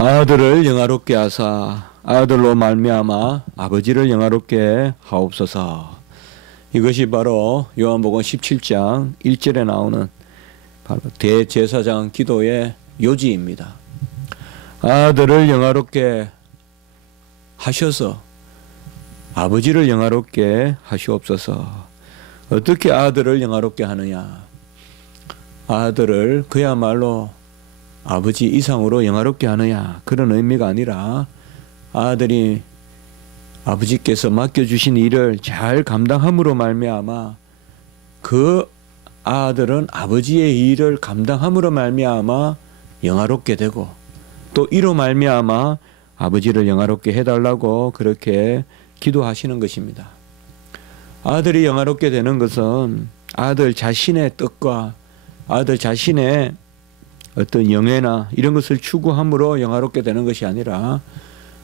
아들을 영화롭게 하사 아들로 말미암아 아버지를 영화롭게 하옵소서. 이것이 바로 요한복음 17장 1절에 나오는 바로 대제사장 기도의 요지입니다. 아들을 영화롭게 하셔서 아버지를 영화롭게 하시옵소서. 어떻게 아들을 영화롭게 하느냐? 아들을 그야말로 아버지 이상으로 영화롭게 하느냐, 그런 의미가 아니라 아들이 아버지께서 맡겨주신 일을 잘 감당함으로 말미암아 그 아들은 아버지의 일을 감당함으로 말미암아 영화롭게 되고, 또 이로 말미암아 아버지를 영화롭게 해달라고 그렇게 기도하시는 것입니다. 아들이 영화롭게 되는 것은 아들 자신의 뜻과 아들 자신의 어떤 영예나 이런 것을 추구함으로 영화롭게 되는 것이 아니라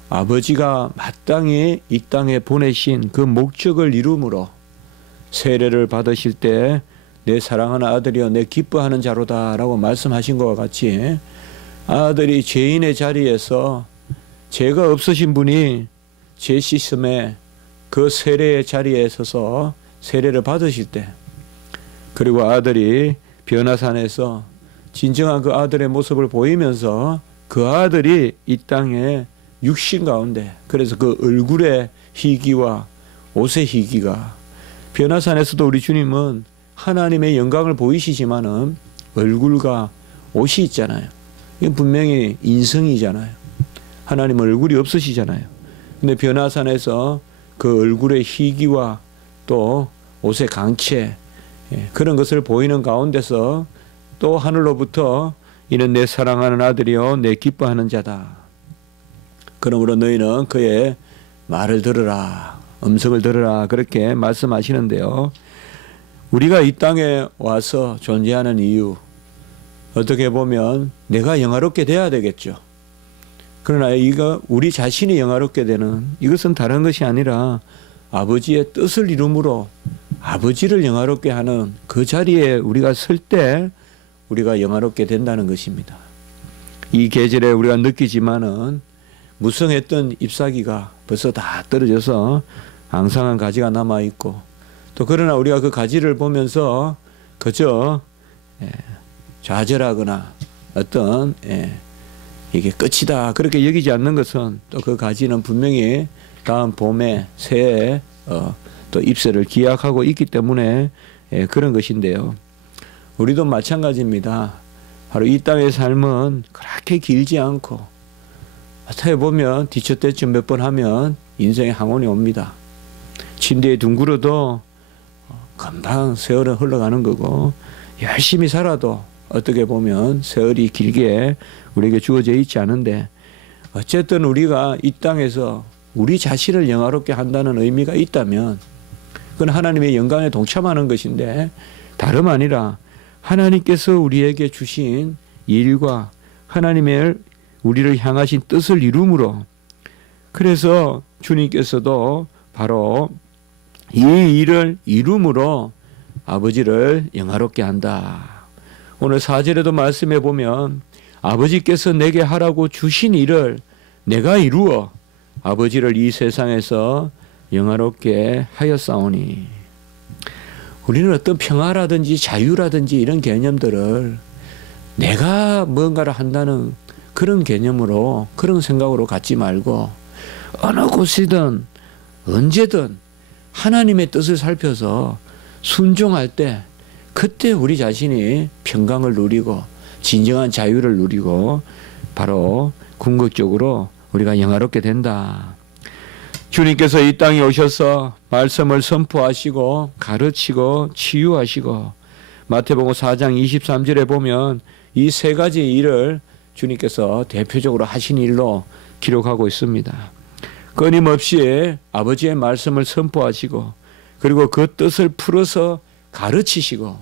아버지가 마땅히 이 땅에 보내신 그 목적을 이룸으로 세례를 받으실 때 내 사랑하는 아들이여 내 기뻐하는 자로다 라고 말씀하신 것과 같이 아들이 죄인의 자리에서 죄가 없으신 분이 죄 씻음에 그 세례의 자리에 서서 세례를 받으실 때, 그리고 아들이 변화산에서 진정한 그 아들의 모습을 보이면서 그 아들이 이 땅에 육신 가운데, 그래서 그 얼굴의 희기와 옷의 희기가, 변화산에서도 우리 주님은 하나님의 영광을 보이시지만은 얼굴과 옷이 있잖아요. 이건 분명히 인성이잖아요. 하나님 얼굴이 없으시잖아요. 근데 변화산에서 그 얼굴의 희기와 또 옷의 강체, 그런 것을 보이는 가운데서 또 하늘로부터 이는 내 사랑하는 아들이요 내 기뻐하는 자다. 그러므로 너희는 그의 말을 들으라, 음성을 들으라, 그렇게 말씀하시는데요. 우리가 이 땅에 와서 존재하는 이유, 어떻게 보면 내가 영화롭게 돼야 되겠죠. 그러나 이거 우리 자신이 영화롭게 되는 이것은 다른 것이 아니라 아버지의 뜻을 이룸으로 아버지를 영화롭게 하는 그 자리에 우리가 설 때 우리가 영화롭게 된다는 것입니다. 이 계절에 우리가 느끼지만은 무성했던 잎사귀가 벌써 다 떨어져서 앙상한 가지가 남아 있고, 또 그러나 우리가 그 가지를 보면서 그저 좌절하거나 어떤 이게 끝이다 그렇게 여기지 않는 것은, 또 그 가지는 분명히 다음 봄에 새해 또 잎새를 기약하고 있기 때문에 그런 것인데요. 우리도 마찬가지입니다. 바로 이 땅의 삶은 그렇게 길지 않고 어떻게 보면 뒤처때쯤 몇 번 하면 인생의 항원이 옵니다. 침대에 둥그러도 금방 세월은 흘러가는 거고, 열심히 살아도 어떻게 보면 세월이 길게 우리에게 주어져 있지 않은데, 어쨌든 우리가 이 땅에서 우리 자신을 영화롭게 한다는 의미가 있다면 그건 하나님의 영광에 동참하는 것인데 다름 아니라 하나님께서 우리에게 주신 일과 하나님의 우리를 향하신 뜻을 이룸으로, 그래서 주님께서도 바로 이 일을 이룸으로 아버지를 영화롭게 한다. 오늘 4절에도 말씀해 보면 아버지께서 내게 하라고 주신 일을 내가 이루어 아버지를 이 세상에서 영화롭게 하였사오니. 우리는 어떤 평화라든지 자유라든지 이런 개념들을 내가 뭔가를 한다는 그런 개념으로, 그런 생각으로 갖지 말고 어느 곳이든 언제든 하나님의 뜻을 살펴서 순종할 때 그때 우리 자신이 평강을 누리고 진정한 자유를 누리고 바로 궁극적으로 우리가 영화롭게 된다. 주님께서 이 땅에 오셔서 말씀을 선포하시고 가르치고 치유하시고, 마태복음 4장 23절에 보면 이 세 가지 일을 주님께서 대표적으로 하신 일로 기록하고 있습니다. 끊임없이 아버지의 말씀을 선포하시고, 그리고 그 뜻을 풀어서 가르치시고,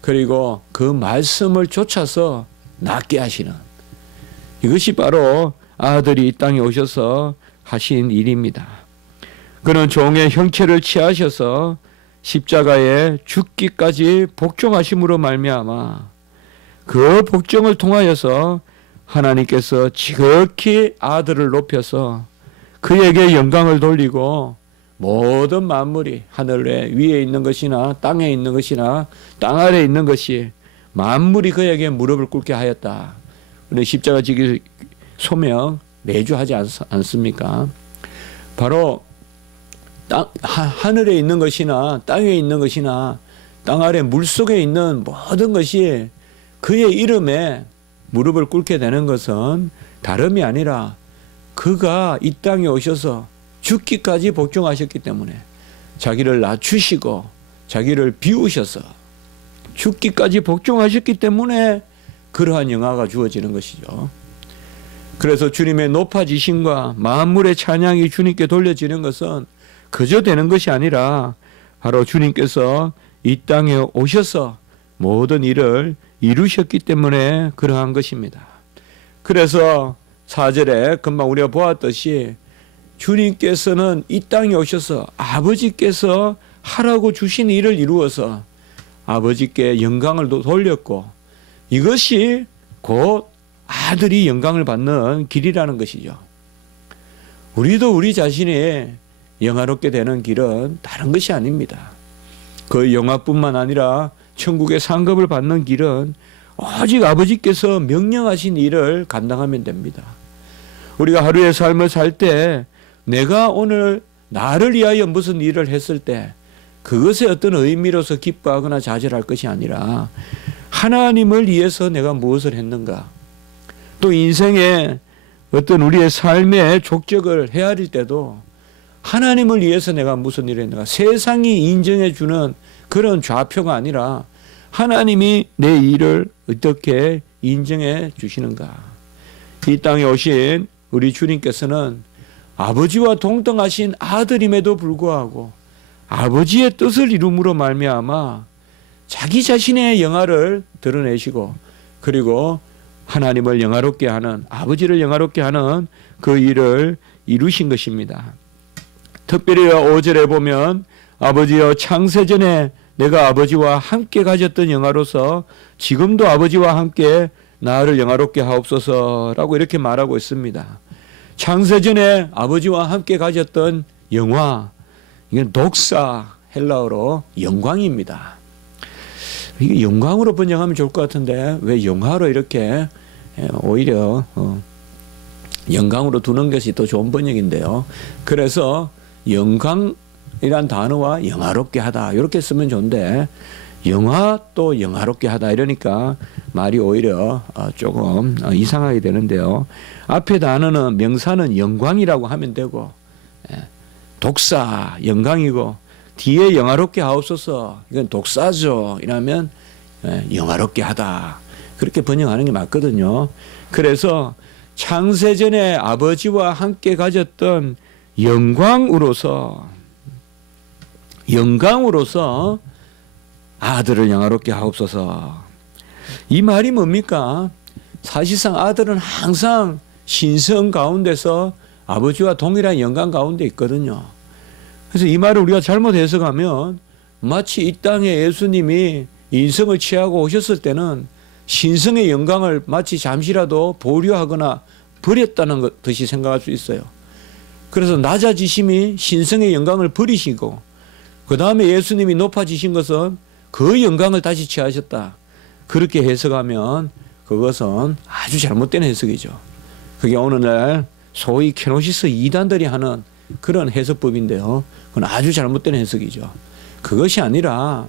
그리고 그 말씀을 쫓아서 낫게 하시는, 이것이 바로 아들이 이 땅에 오셔서 하신 일입니다. 그는 종의 형체를 취하셔서 십자가에 죽기까지 복종하심으로 말미암아 그 복종을 통하여서 하나님께서 지극히 아들을 높여서 그에게 영광을 돌리고 모든 만물이 하늘 위에 있는 것이나 땅에 있는 것이나 땅 아래에 있는 것이 만물이 그에게 무릎을 꿇게 하였다. 우리 십자가 지기 소명 매주 하지 않습니까? 바로 하늘에 있는 것이나 땅에 있는 것이나 땅 아래 물속에 있는 모든 것이 그의 이름에 무릎을 꿇게 되는 것은 다름이 아니라 그가 이 땅에 오셔서 죽기까지 복종하셨기 때문에 자기를 낮추시고 자기를 비우셔서 죽기까지 복종하셨기 때문에 그러한 영화가 주어지는 것이죠. 그래서 주님의 높아지심과 만물의 찬양이 주님께 돌려지는 것은 그저 되는 것이 아니라 바로 주님께서 이 땅에 오셔서 모든 일을 이루셨기 때문에 그러한 것입니다. 그래서 4절에 금방 우리가 보았듯이 주님께서는 이 땅에 오셔서 아버지께서 하라고 주신 일을 이루어서 아버지께 영광을 돌렸고 이것이 곧 아들이 영광을 받는 길이라는 것이죠. 우리도 우리 자신이 영화롭게 되는 길은 다른 것이 아닙니다. 그 영화뿐만 아니라 천국의 상급을 받는 길은 오직 아버지께서 명령하신 일을 감당하면 됩니다. 우리가 하루의 삶을 살 때 내가 오늘 나를 위하여 무슨 일을 했을 때 그것의 어떤 의미로서 기뻐하거나 좌절할 것이 아니라 하나님을 위해서 내가 무엇을 했는가, 또 인생의 어떤 우리의 삶의 족적을 헤아릴 때도 하나님을 위해서 내가 무슨 일을 했는가, 세상이 인정해 주는 그런 좌표가 아니라 하나님이 내 일을 어떻게 인정해 주시는가. 이 땅에 오신 우리 주님께서는 아버지와 동등하신 아들임에도 불구하고 아버지의 뜻을 이룸으로 말미암아 자기 자신의 영화를 드러내시고 그리고 하나님을 영화롭게 하는, 아버지를 영화롭게 하는 그 일을 이루신 것입니다. 특별히 5절에 보면 아버지여 창세전에 내가 아버지와 함께 가졌던 영화로서 지금도 아버지와 함께 나를 영화롭게 하옵소서라고 이렇게 말하고 있습니다. 창세전에 아버지와 함께 가졌던 영화, 이건 독사, 헬라어로 영광입니다. 이게 영광으로 번역하면 좋을 것 같은데 왜 영화로 이렇게 오히려 영광으로 두는 것이 더 좋은 번역인데요. 그래서 영광이란 단어와 영화롭게 하다 이렇게 쓰면 좋은데 영화 또 영화롭게 하다 이러니까 말이 오히려 조금 이상하게 되는데요. 앞에 단어는 명사는 영광이라고 하면 되고 독사 영광이고 뒤에 영화롭게 하옵소서 이건 독사죠 이라면 영화롭게 하다 그렇게 번역하는 게 맞거든요. 그래서 창세전에 아버지와 함께 가졌던 영광으로서 아들을 영화롭게 하옵소서. 이 말이 뭡니까? 사실상 아들은 항상 신성 가운데서 아버지와 동일한 영광 가운데 있거든요. 그래서 이 말을 우리가 잘못 해석하면 마치 이 땅에 예수님이 인성을 취하고 오셨을 때는 신성의 영광을 마치 잠시라도 보류하거나 버렸다는 듯이 생각할 수 있어요. 그래서 낮아지심이 신성의 영광을 버리시고 그 다음에 예수님이 높아지신 것은 그 영광을 다시 취하셨다. 그렇게 해석하면 그것은 아주 잘못된 해석이죠. 그게 오늘날 소위 케노시스 이단들이 하는 그런 해석법인데요. 그건 아주 잘못된 해석이죠. 그것이 아니라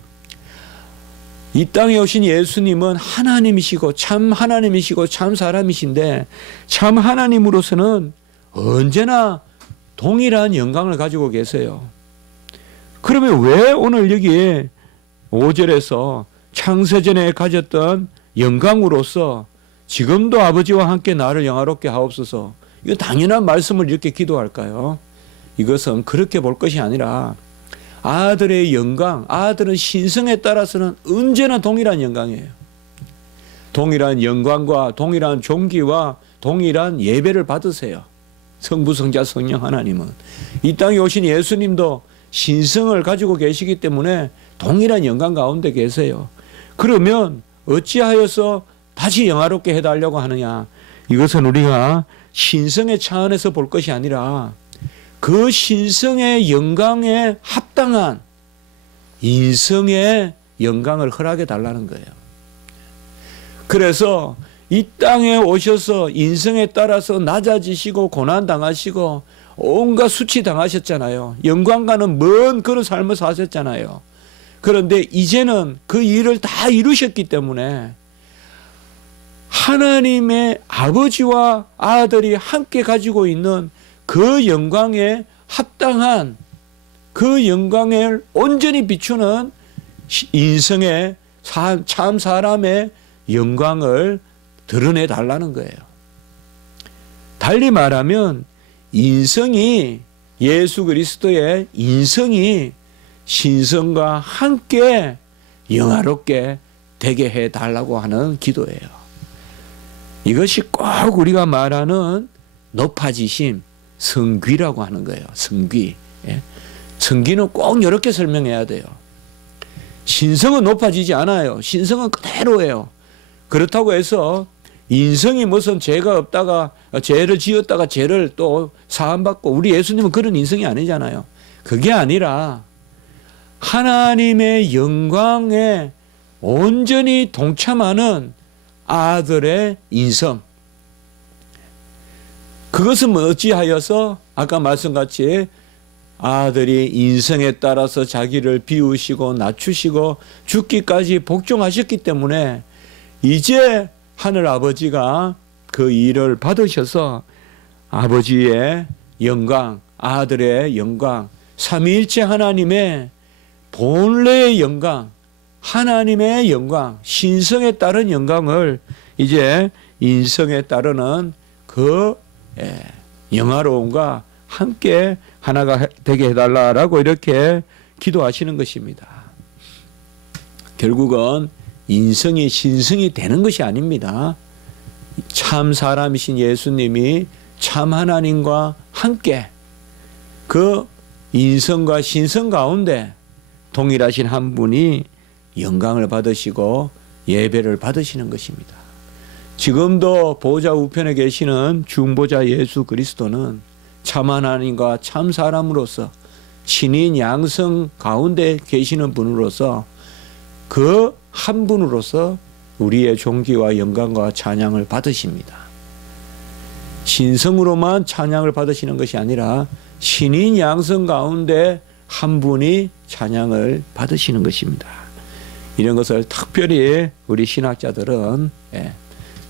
이 땅에 오신 예수님은 하나님이시고 참 하나님이시고 참 사람이신데 참 하나님으로서는 언제나 동일한 영광을 가지고 계세요. 그러면 왜 오늘 여기에 5절에서 창세전에 가졌던 영광으로서 지금도 아버지와 함께 나를 영화롭게 하옵소서. 이거 당연한 말씀을 이렇게 기도할까요? 이것은 그렇게 볼 것이 아니라 아들의 영광, 아들은 신성에 따라서는 언제나 동일한 영광이에요. 동일한 영광과 동일한 존귀와 동일한 예배를 받으세요. 성부, 성자, 성령 하나님은. 이 땅에 오신 예수님도 신성을 가지고 계시기 때문에 동일한 영광 가운데 계세요. 그러면 어찌하여서 다시 영화롭게 해달라고 하느냐? 이것은 우리가 신성의 차원에서 볼 것이 아니라 그 신성의 영광에 합당한 인성의 영광을 허락해 달라는 거예요. 그래서 이 땅에 오셔서 인성에 따라서 낮아지시고 고난당하시고 온갖 수치당하셨잖아요. 영광과는 먼 그런 삶을 사셨잖아요. 그런데 이제는 그 일을 다 이루셨기 때문에 하나님의 아버지와 아들이 함께 가지고 있는 그 영광에 합당한 그 영광을 온전히 비추는 인성의 참 사람의 영광을 드러내 달라는 거예요. 달리 말하면 인성이 예수 그리스도의 인성이 신성과 함께 영화롭게 되게 해 달라고 하는 기도예요. 이것이 꼭 우리가 말하는 높아지심, 성귀라고 하는 거예요. 성귀. 성귀는 꼭 이렇게 설명해야 돼요. 신성은 높아지지 않아요. 신성은 그대로예요. 그렇다고 해서 인성이 무슨 죄가 없다가 죄를 지었다가 죄를 또 사함받고 우리 예수님은 그런 인성이 아니잖아요. 그게 아니라 하나님의 영광에 온전히 동참하는 아들의 인성. 그것은 어찌하여서 아까 말씀같이 아들이 인성에 따라서 자기를 비우시고 낮추시고 죽기까지 복종하셨기 때문에 이제 하늘 아버지가 그 일을 받으셔서 아버지의 영광, 아들의 영광, 삼위일체 하나님의 본래의 영광, 하나님의 영광, 신성에 따른 영광을 이제 인성에 따르는 그 영화로움과 함께 하나가 되게 해달라라고 이렇게 기도하시는 것입니다. 결국은 인성이 신성이 되는 것이 아닙니다. 참 사람이신 예수님이 참 하나님과 함께 그 인성과 신성 가운데 동일하신 한 분이 영광을 받으시고 예배를 받으시는 것입니다. 지금도 보좌 우편에 계시는 중보자 예수 그리스도는 참 하나님과 참 사람으로서 신인 양성 가운데 계시는 분으로서 그 한 분으로서 우리의 존귀와 영광과 찬양을 받으십니다. 신성으로만 찬양을 받으시는 것이 아니라 신인 양성 가운데 한 분이 찬양을 받으시는 것입니다. 이런 것을 특별히 우리 신학자들은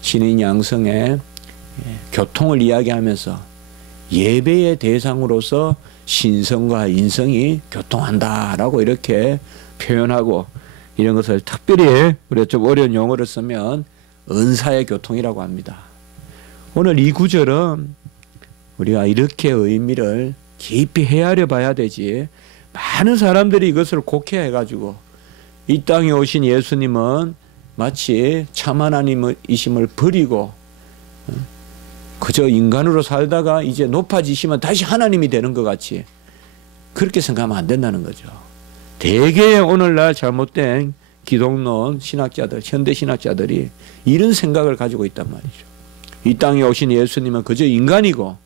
신인 양성의 교통을 이야기하면서 예배의 대상으로서 신성과 인성이 교통한다라고 이렇게 표현하고 이런 것을 특별히 우리가 좀 어려운 용어를 쓰면 은사의 교통이라고 합니다. 오늘 이 구절은 우리가 이렇게 의미를 깊이 헤아려 봐야 되지 많은 사람들이 이것을 곡해해가지고 이 땅에 오신 예수님은 마치 참 하나님이심을 버리고 그저 인간으로 살다가 이제 높아지시면 다시 하나님이 되는 것 같이 그렇게 생각하면 안 된다는 거죠. 대개의 오늘날 잘못된 기독론 신학자들, 현대 신학자들이 이런 생각을 가지고 있단 말이죠. 이 땅에 오신 예수님은 그저 인간이고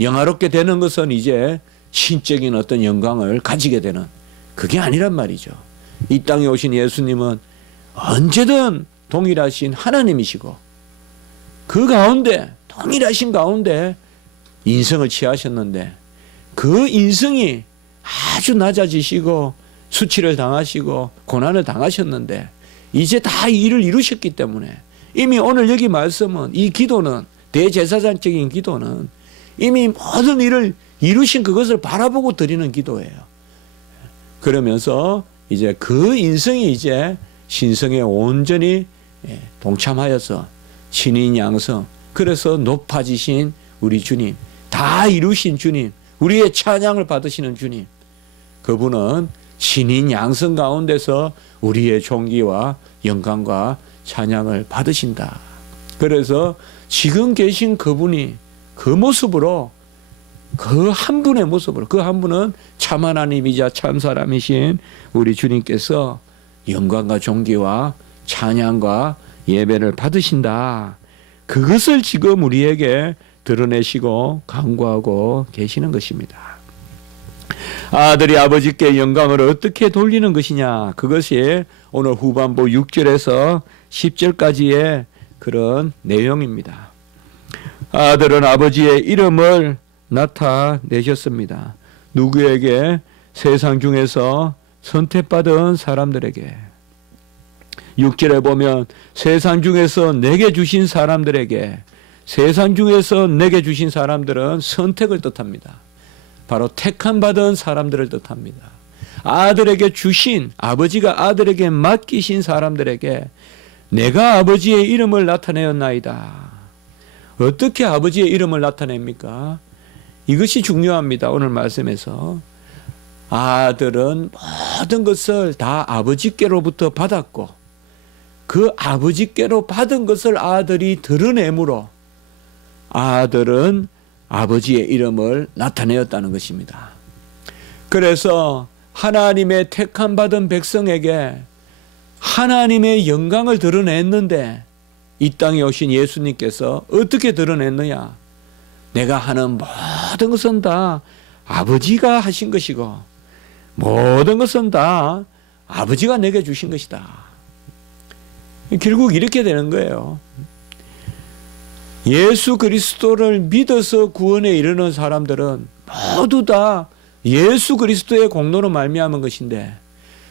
영화롭게 되는 것은 이제 신적인 어떤 영광을 가지게 되는 그게 아니란 말이죠. 이 땅에 오신 예수님은 언제든 동일하신 하나님이시고 그 가운데 동일하신 가운데 인성을 취하셨는데 그 인성이 아주 낮아지시고 수치를 당하시고 고난을 당하셨는데 이제 다 일을 이루셨기 때문에 이미 오늘 여기 말씀은 이 기도는 대제사장적인 기도는 이미 모든 일을 이루신 그것을 바라보고 드리는 기도예요. 그러면서 이제 그 인성이 이제 신성에 온전히 동참하여서 신인 양성 그래서 높아지신 우리 주님 다 이루신 주님 우리의 찬양을 받으시는 주님 그분은 신인 양성 가운데서 우리의 존귀와 영광과 찬양을 받으신다. 그래서 지금 계신 그분이 그 모습으로 그 한 분의 모습으로 그 한 분은 참 하나님이자 참 사람이신 우리 주님께서 영광과 존귀와 찬양과 예배를 받으신다. 그것을 지금 우리에게 드러내시고 강구하고 계시는 것입니다. 아들이 아버지께 영광을 어떻게 돌리는 것이냐, 그것이 오늘 후반부 6절에서 10절까지의 그런 내용입니다. 아들은 아버지의 이름을 나타내셨습니다. 누구에게? 세상 중에서 선택받은 사람들에게. 6절에 보면 세상 중에서 내게 주신 사람들에게, 세상 중에서 내게 주신 사람들은 선택을 뜻합니다. 바로 택함 받은 사람들을 뜻합니다. 아들에게 주신, 아버지가 아들에게 맡기신 사람들에게 내가 아버지의 이름을 나타내었나이다. 어떻게 아버지의 이름을 나타냅니까? 이것이 중요합니다. 오늘 말씀에서 아들은 모든 것을 다 아버지께로부터 받았고 그 아버지께로 받은 것을 아들이 드러내므로 아들은 아버지의 이름을 나타내었다는 것입니다. 그래서 하나님의 택함 받은 백성에게 하나님의 영광을 드러냈는데 이 땅에 오신 예수님께서 어떻게 드러냈느냐? 내가 하는 모든 것은 다 아버지가 하신 것이고 모든 것은 다 아버지가 내게 주신 것이다. 결국 이렇게 되는 거예요. 예수 그리스도를 믿어서 구원에 이르는 사람들은 모두 다 예수 그리스도의 공로로 말미암은 것인데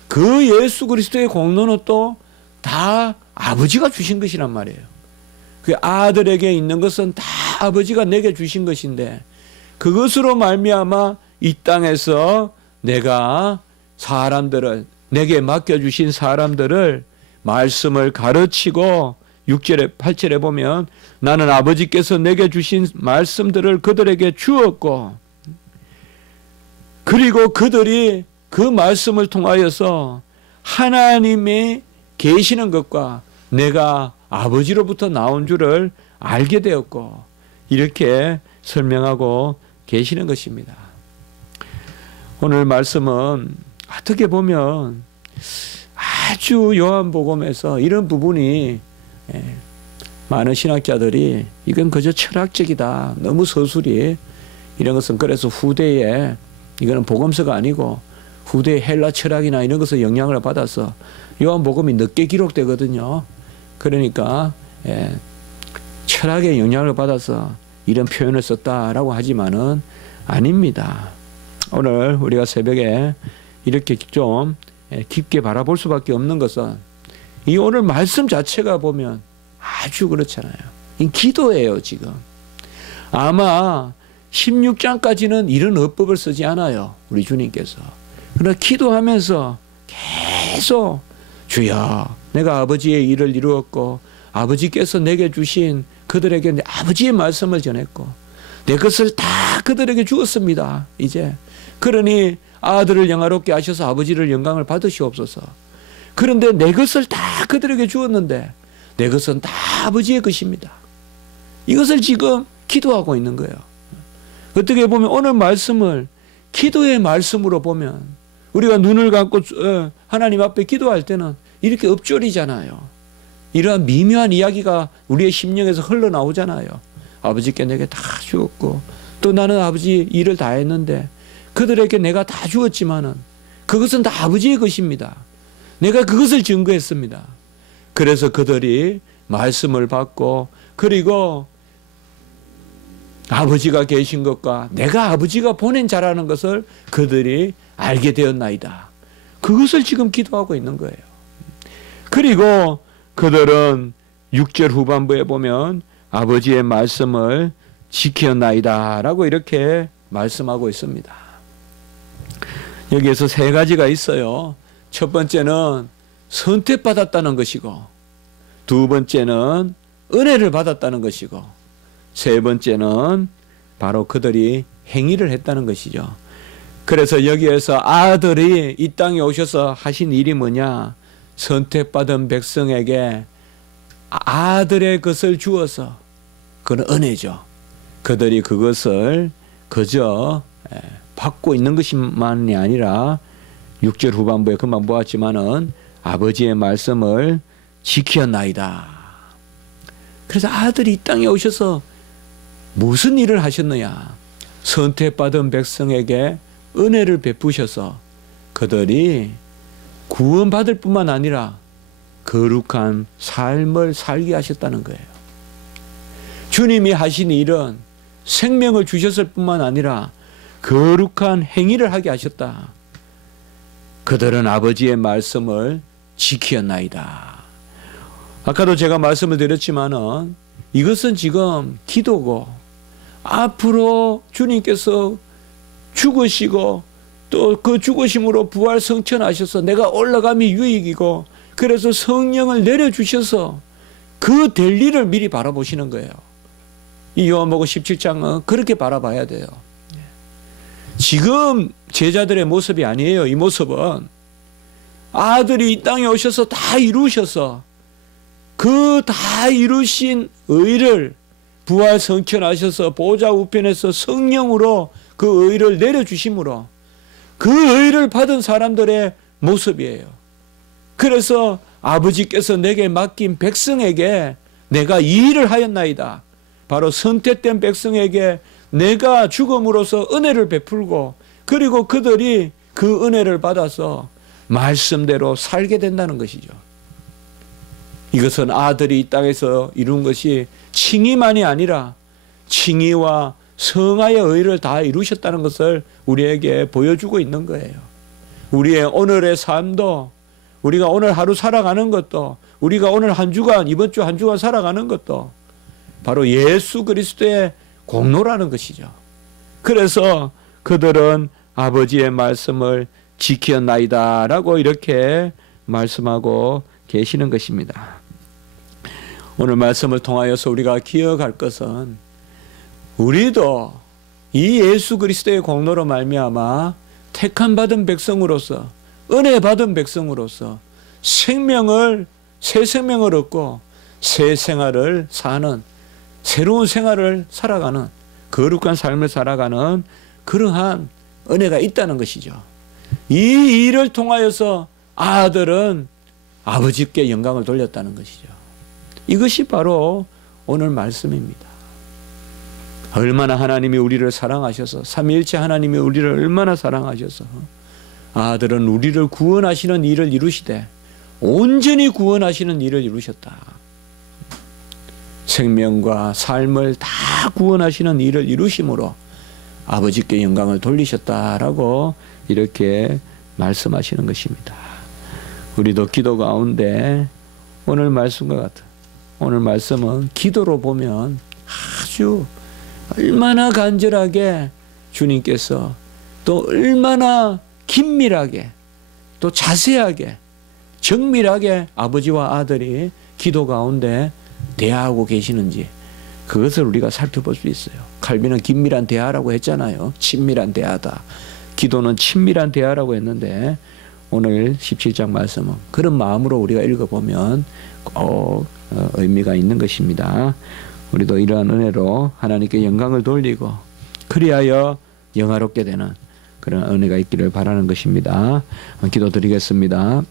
그 예수 그리스도의 공로는 또 다 아버지가 주신 것이란 말이에요. 그 아들에게 있는 것은 다 아버지가 내게 주신 것인데 그것으로 말미암아 이 땅에서 내가 사람들을, 내게 맡겨주신 사람들을 말씀을 가르치고 6절에 8절에 보면 나는 아버지께서 내게 주신 말씀들을 그들에게 주었고 그리고 그들이 그 말씀을 통하여서 하나님이 계시는 것과 내가 아버지로부터 나온 줄을 알게 되었고 이렇게 설명하고 계시는 것입니다. 오늘 말씀은 어떻게 보면 아주 요한복음에서 이런 부분이 많은 신학자들이 이건 그저 철학적이다, 너무 서술이, 이런 것은 그래서 후대에 이거는 복음서가 아니고 후대의 헬라 철학이나 이런 것을 영향을 받아서 요한복음이 늦게 기록되거든요. 그러니까 철학의 영향을 받아서 이런 표현을 썼다라고 하지만은 아닙니다. 오늘 우리가 새벽에 이렇게 좀 깊게 바라볼 수밖에 없는 것은 이 오늘 말씀 자체가 보면 아주 그렇잖아요. 이 기도예요, 지금. 아마 16장까지는 이런 어법을 쓰지 않아요, 우리 주님께서. 그러나 기도하면서 계속 주여, 내가 아버지의 일을 이루었고 아버지께서 내게 주신 그들에게 아버지의 말씀을 전했고 내 것을 다 그들에게 주었습니다. 이제 그러니 아들을 영화롭게 하셔서 아버지를 영광을 받으시옵소서. 그런데 내 것을 다 그들에게 주었는데 내 것은 다 아버지의 것입니다. 이것을 지금 기도하고 있는 거예요. 어떻게 보면 오늘 말씀을 기도의 말씀으로 보면 우리가 눈을 감고 하나님 앞에 기도할 때는 이렇게 읊조리잖아요. 이러한 미묘한 이야기가 우리의 심령에서 흘러나오잖아요. 아버지께 내게 다 주었고 또 나는 아버지 일을 다 했는데 그들에게 내가 다 주었지만은 그것은 다 아버지의 것입니다. 내가 그것을 증거했습니다. 그래서 그들이 말씀을 받고 그리고 아버지가 계신 것과 내가 아버지가 보낸 자라는 것을 그들이 알게 되었나이다. 그것을 지금 기도하고 있는 거예요. 그리고 그들은 6절 후반부에 보면 아버지의 말씀을 지켰나이다 라고 이렇게 말씀하고 있습니다. 여기에서 세 가지가 있어요. 첫 번째는 선택받았다는 것이고 두 번째는 은혜를 받았다는 것이고 세 번째는 바로 그들이 행위를 했다는 것이죠. 그래서 여기에서 아들이 이 땅에 오셔서 하신 일이 뭐냐? 선택받은 백성에게 아들의 것을 주어서, 그건 은혜죠. 그들이 그것을 그저 받고 있는 것만이 아니라 6절 후반부에 금방 보았지만은 아버지의 말씀을 지켰나이다. 그래서 아들이 이 땅에 오셔서 무슨 일을 하셨느냐? 선택받은 백성에게 은혜를 베푸셔서 그들이 구원받을 뿐만 아니라 거룩한 삶을 살게 하셨다는 거예요. 주님이 하신 일은 생명을 주셨을 뿐만 아니라 거룩한 행위를 하게 하셨다. 그들은 아버지의 말씀을 지키었나이다. 아까도 제가 말씀을 드렸지만은 이것은 지금 기도고, 앞으로 주님께서 죽으시고 또 그 죽으심으로 부활 성천하셔서 내가 올라감이 유익이고, 그래서 성령을 내려주셔서 그 될 일을 미리 바라보시는 거예요. 이 요한복음 17장은 그렇게 바라봐야 돼요. 지금 제자들의 모습이 아니에요. 이 모습은 아들이 이 땅에 오셔서 다 이루셔서 그 다 이루신 의를 부활 성천하셔서 보좌 우편에서 성령으로 그 의를 내려주심으로 그 의를 받은 사람들의 모습이에요. 그래서 아버지께서 내게 맡긴 백성에게 내가 이 일을 하였나이다. 바로 선택된 백성에게 내가 죽음으로써 은혜를 베풀고, 그리고 그들이 그 은혜를 받아서 말씀대로 살게 된다는 것이죠. 이것은 아들이 이 땅에서 이룬 것이 칭의만이 아니라 칭의와 성화의 의를 다 이루셨다는 것을 우리에게 보여주고 있는 거예요. 우리의 오늘의 삶도, 우리가 오늘 하루 살아가는 것도, 우리가 오늘 한 주간, 이번 주 한 주간 살아가는 것도 바로 예수 그리스도의 공로라는 것이죠. 그래서 그들은 아버지의 말씀을 지켰나이다 라고 이렇게 말씀하고 계시는 것입니다. 오늘 말씀을 통하여서 우리가 기억할 것은, 우리도 이 예수 그리스도의 공로로 말미암아 택함 받은 백성으로서, 은혜 받은 백성으로서 생명을, 새 생명을 얻고 새 생활을 사는, 새로운 생활을 살아가는, 거룩한 삶을 살아가는 그러한 은혜가 있다는 것이죠. 이 일을 통하여서 아들은 아버지께 영광을 돌렸다는 것이죠. 이것이 바로 오늘 말씀입니다. 얼마나 하나님이 우리를 사랑하셔서, 삼위일체 하나님이 우리를 얼마나 사랑하셔서 아들은 우리를 구원하시는 일을 이루시되 온전히 구원하시는 일을 이루셨다. 생명과 삶을 다 구원하시는 일을 이루심으로 아버지께 영광을 돌리셨다라고 이렇게 말씀하시는 것입니다. 우리도 기도 가운데 오늘 말씀과 같은, 오늘 말씀은 기도로 보면 아주 얼마나 간절하게 주님께서 또 얼마나 긴밀하게 또 자세하게 정밀하게 아버지와 아들이 기도 가운데 대화하고 계시는지, 그것을 우리가 살펴볼 수 있어요. 칼빈은 긴밀한 대화라고 했잖아요. 친밀한 대화다. 기도는 친밀한 대화라고 했는데 오늘 17장 말씀은 그런 마음으로 우리가 읽어보면 꼭 의미가 있는 것입니다. 우리도 이러한 은혜로 하나님께 영광을 돌리고 그리하여 영화롭게 되는 그런 은혜가 있기를 바라는 것입니다. 기도드리겠습니다.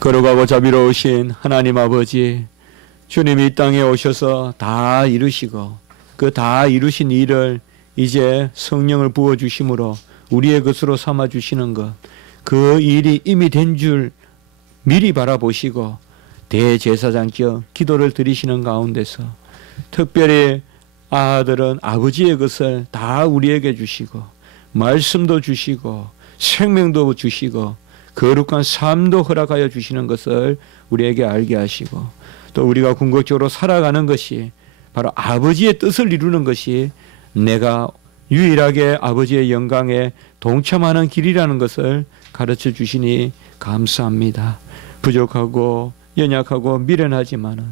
거룩하고 자비로우신 하나님 아버지, 주님이 이 땅에 오셔서 다 이루시고 그 다 이루신 일을 이제 성령을 부어주심으로 우리의 것으로 삼아주시는 것, 그 일이 이미 된 줄 미리 바라보시고 대제사장적 기도를 드리시는 가운데서 특별히 아들은 아버지의 것을 다 우리에게 주시고 말씀도 주시고 생명도 주시고 거룩한 삶도 허락하여 주시는 것을 우리에게 알게 하시고, 또 우리가 궁극적으로 살아가는 것이 바로 아버지의 뜻을 이루는 것이 내가 유일하게 아버지의 영광에 동참하는 길이라는 것을 가르쳐 주시니 감사합니다. 부족하고 연약하고 미련하지만은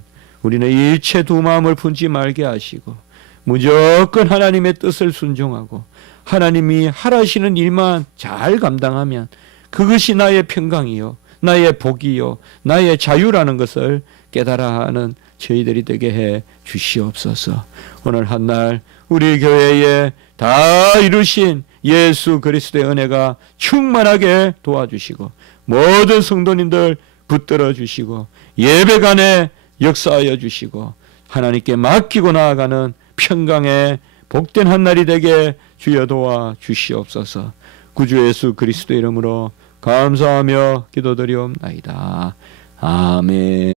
우리는 일체 두 마음을 품지 말게 하시고 무조건 하나님의 뜻을 순종하고 하나님이 하라시는 일만 잘 감당하면 그것이 나의 평강이요, 나의 복이요, 나의 자유라는 것을 깨달아 하는 저희들이 되게 해 주시옵소서. 오늘 한날 우리 교회에 다 이루신 예수 그리스도의 은혜가 충만하게 도와주시고 모든 성도님들 붙들어 주시고 예배간에 역사하여 주시고 하나님께 맡기고 나아가는 평강의 복된 한 날이 되게 주여 도와 주시옵소서. 구주 예수 그리스도 이름으로 감사하며 기도드리옵나이다. 아멘.